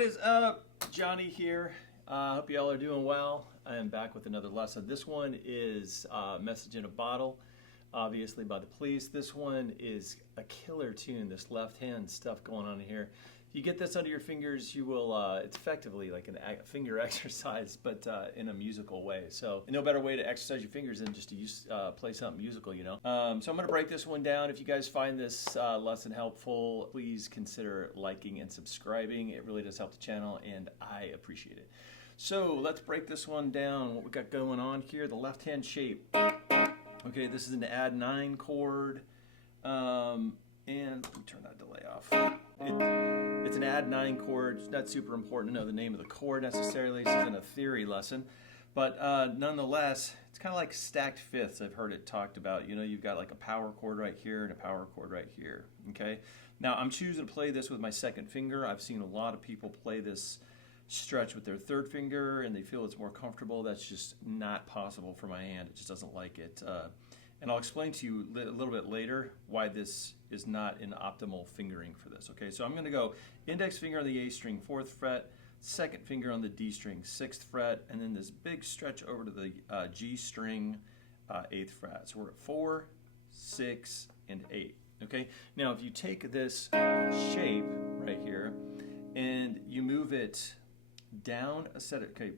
What is up? Johnny here. Hope y'all are doing well. I am back with another lesson. This one is Message in a Bottle, obviously by the Police. This one is a killer tune, this left hand stuff going on here. If you get this under your fingers, you will, it's effectively like a finger exercise, but in a musical way. So no better way to exercise your fingers than just to use, play something musical, you know. So I'm gonna break this one down. If you guys find this lesson helpful, please consider liking and subscribing. It really does help the channel and I appreciate it. So let's break this one down. What we got going on here, the left hand shape. Okay, this is an add 9 chord. And let me turn that delay off. It's an add 9 chord. It's not super important to know the name of the chord necessarily. This isn't a theory lesson. But nonetheless, it's kind of like stacked fifths. I've heard it talked about. You know, you've got like a power chord right here and a power chord right here. Okay. Now, I'm choosing to play this with my second finger. I've seen a lot of people play this stretch with their third finger and they feel it's more comfortable. That's just not possible for my hand. It just doesn't like it. And I'll explain to you a little bit later why this is not an optimal fingering for this. Okay, so I'm going to go index finger on the A string, 4th fret, second finger on the D string, 6th fret, and then this big stretch over to the G string, 8th fret. So we're at 4, 6, and 8. Okay, now if you take this shape right here and you move it down a set of, okay,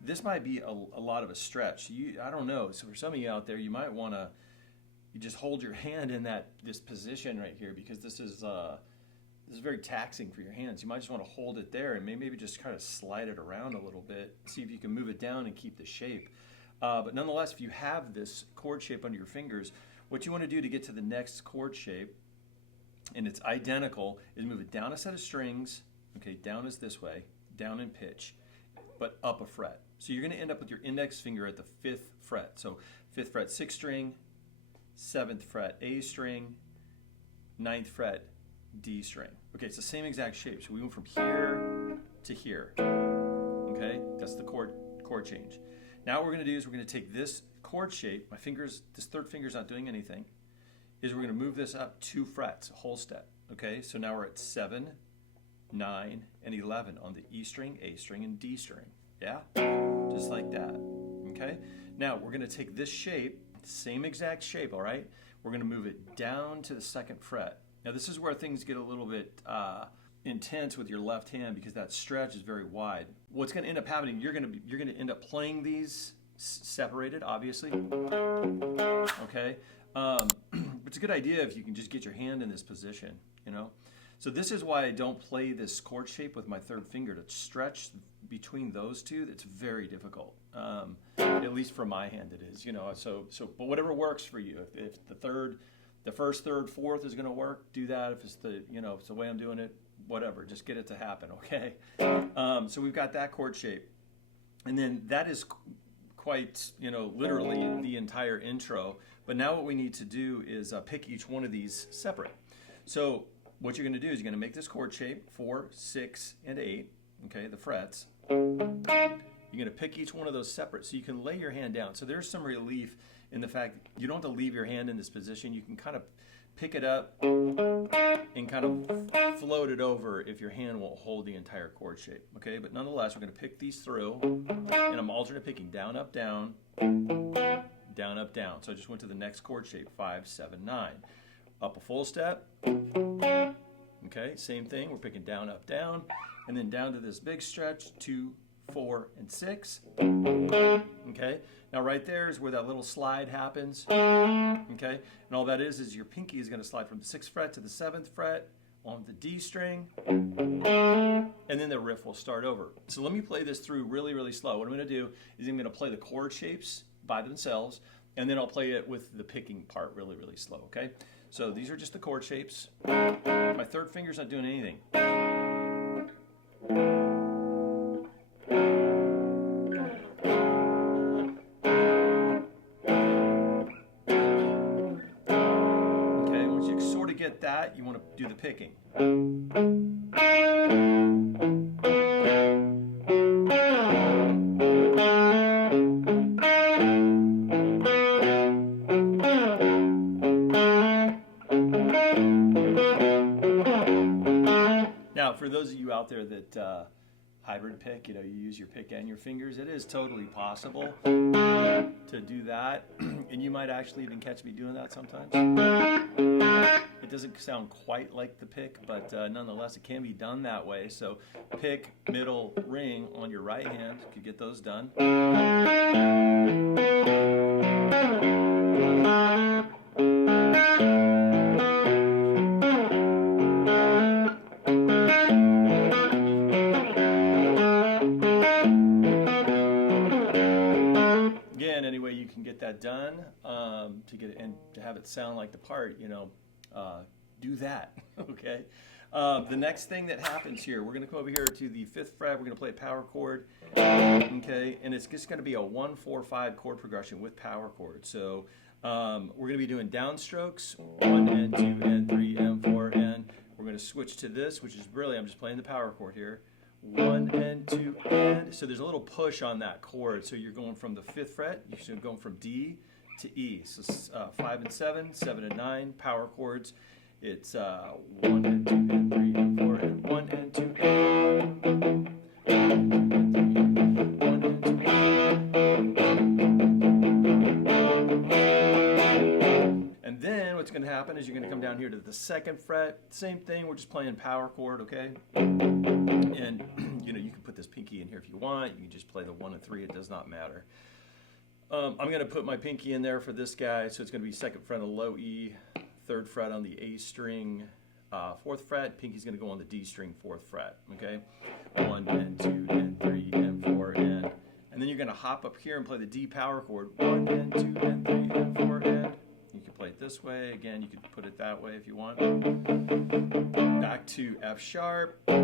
this might be a lot of a stretch. I don't know. So for some of you out there, you might want to just hold your hand in this position right here because this is very taxing for your hands. You might just want to hold it there and maybe just kind of slide it around a little bit. See if you can move it down and keep the shape. But nonetheless, if you have this chord shape under your fingers, what you want to do to get to the next chord shape, and it's identical, is move it down a set of strings. Okay, down is this way, down in pitch, but up a fret. So you're going to end up with your index finger at the 5th fret. So 5th fret, 6th string, 7th fret, A string, 9th fret, D string. Okay, it's the same exact shape. So we went from here to here. Okay, that's the chord change. Now what we're going to do is we're going to take this chord shape, my fingers, this third finger's not doing anything, is we're going to move this up 2 frets, a whole step. Okay, so now we're at 7, 9, and 11 on the E string, A string, and D string. Yeah? Just like that. Okay? Now, we're going to take this shape, same exact shape, all right? We're going to move it down to the 2nd fret. Now, this is where things get a little bit intense with your left hand because that stretch is very wide. What's going to end up happening, you're going to end up playing these separated, obviously. Okay? It's a good idea if you can just get your hand in this position, you know? So this is why I don't play this chord shape with my third finger. To stretch between those two, it's very difficult. At least for my hand it is, you know. But whatever works for you. If the first, third, fourth is going to work, do that. If it's it's the way I'm doing it, whatever. Just get it to happen, okay? So we've got that chord shape, and then that is quite, literally the entire intro. But now what we need to do is pick each one of these separate. So what you're going to do is you're going to make this chord shape, 4, 6, and 8, okay, the frets. You're going to pick each one of those separate so you can lay your hand down. So there's some relief in the fact that you don't have to leave your hand in this position. You can kind of pick it up and kind of float it over if your hand won't hold the entire chord shape, okay? But nonetheless, we're going to pick these through, and I'm alternate picking down, up, down, down, up, down. So I just went to the next chord shape, 5, 7, 9. Up a full step. Okay, same thing. We're picking down, up, down, and then down to this big stretch, 2, 4, and 6. Okay, now right there is where that little slide happens. Okay, and all that is your pinky is going to slide from the 6th fret to the 7th fret on the D string, and then the riff will start over. So let me play this through really, really slow. What I'm going to do is I'm going to play the chord shapes by themselves, and then I'll play it with the picking part really, really slow, okay? So these are just the chord shapes. My third finger's not doing anything. Okay, once you sort of get that, you want to do the picking. out there that hybrid pick, you use your pick and your fingers. It is totally possible to do that, and you might actually even catch me doing that sometimes. It doesn't sound quite like the pick, but nonetheless, it can be done that way. So pick, middle, ring on your right hand. You could get those done. Again, any way you can get that done to get it and to have it sound like the part, do that. Okay. The next thing that happens here, we're going to come over here to the 5th fret. We're going to play a power chord. Okay, and it's just going to be a 1-4-5 chord progression with power chord. So we're going to be doing downstrokes, 1 and 2 and 3 and 4 and. We're going to switch to this, which is really, I'm just playing the power chord here. 1 and 2 and. So there's a little push on that chord. So you're going from the 5th fret. You're going from D to E. So 5 and 7, 7 and 9, power chords. It's 1 and 2 and 3 and 4 and 1 and 2 and. 1 and 2 and then what's going to happen is you're going to come down here to the 2nd fret. Same thing, we're just playing power chord, okay? And you can put this pinky in here if you want. You can just play the 1 and 3, it does not matter. I'm going to put my pinky in there for this guy, so it's going to be 2nd fret on the low E, 3rd fret on the A string, 4th fret. Pinky's going to go on the D string, 4th fret. Okay, 1 and 2 and 3 and 4 and then you're going to hop up here and play the D power chord. 1 and 2 and 3 and 4 and. You can play it this way. Again, you could put it that way if you want. Back to F sharp. 1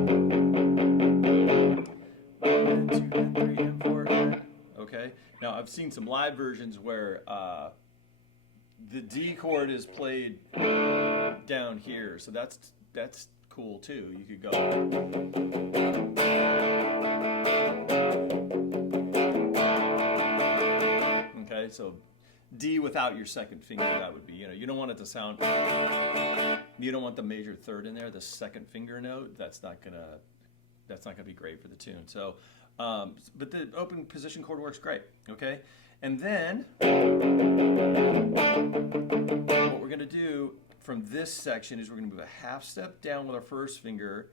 and 2 and 3 and 4 and. Okay. Now I've seen some live versions where the D chord is played down here, so that's cool too. You could go. Okay, so D without your 2nd finger, that would be, you don't want it to sound, you don't want the major 3rd in there, the 2nd finger note. That's not gonna be great for the tune. So, but the open position chord works great. Okay, and then what we're going to do from this section is we're going to move a half step down with our 1st finger.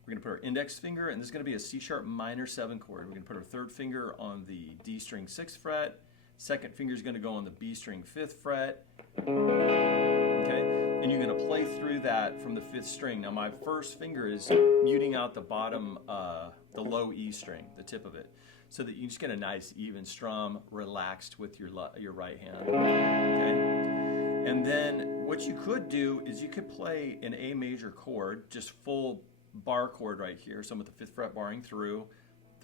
We're going to put our index finger, and this is going to be a C sharp minor 7 chord. We're going to put our 3rd finger on the D string 6th fret. 2nd finger is going to go on the B string 5th fret. Okay, and you're going to play through that from the 5th string. Now my 1st finger is muting out the bottom, the low E string, the tip of it, so that you just get a nice even strum, relaxed with your right hand. Okay, and then what you could do is you could play an A major chord, just full bar chord right here. So I'm at the 5th fret barring through.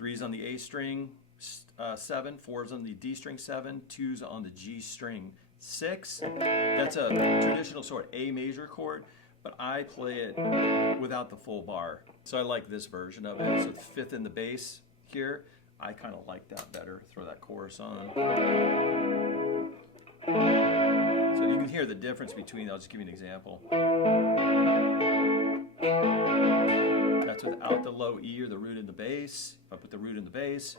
3's on the A string 7, 4's on the D string 7, 2's on the G string 6. That's a traditional sort of A major chord, but I play it without the full bar. So I like this version of it. So 5th in the bass here. I kind of like that better. Throw that chorus on. So you can hear the difference between, I'll just give you an example. That's without the low E or the root in the bass. If I put the root in the bass,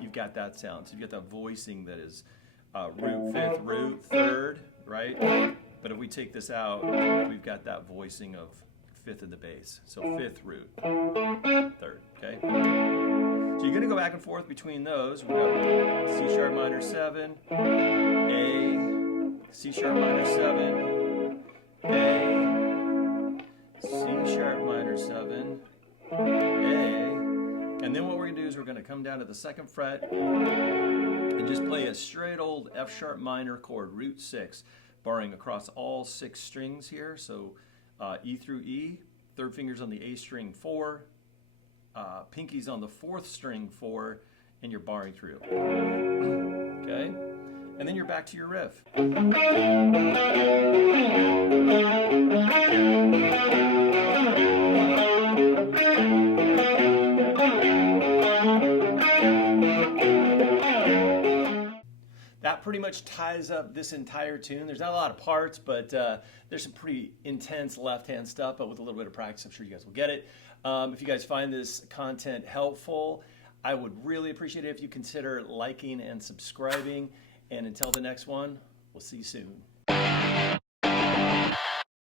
you've got that sound. So you've got that voicing that is root 5th, root 3rd, right? But if we take this out, we've got that voicing of 5th in the bass. So 5th root, 3rd, okay? So you're going to go back and forth between those. We've got C sharp minor 7, A, C sharp minor 7, A, C sharp minor 7, A, and then what we're going to do is we're going to come down to the 2nd fret and just play a straight old F sharp minor chord, root 6, barring across all 6 strings here. So E through E, 3rd finger's on the A string 4, pinky's on the 4th string 4, and you're barring through. Okay? And then you're back to your riff. That pretty much ties up this entire tune. There's not a lot of parts, but there's some pretty intense left-hand stuff, but with a little bit of practice, I'm sure you guys will get it. If you guys find this content helpful, I would really appreciate it if you consider liking and subscribing. And until the next one, we'll see you soon.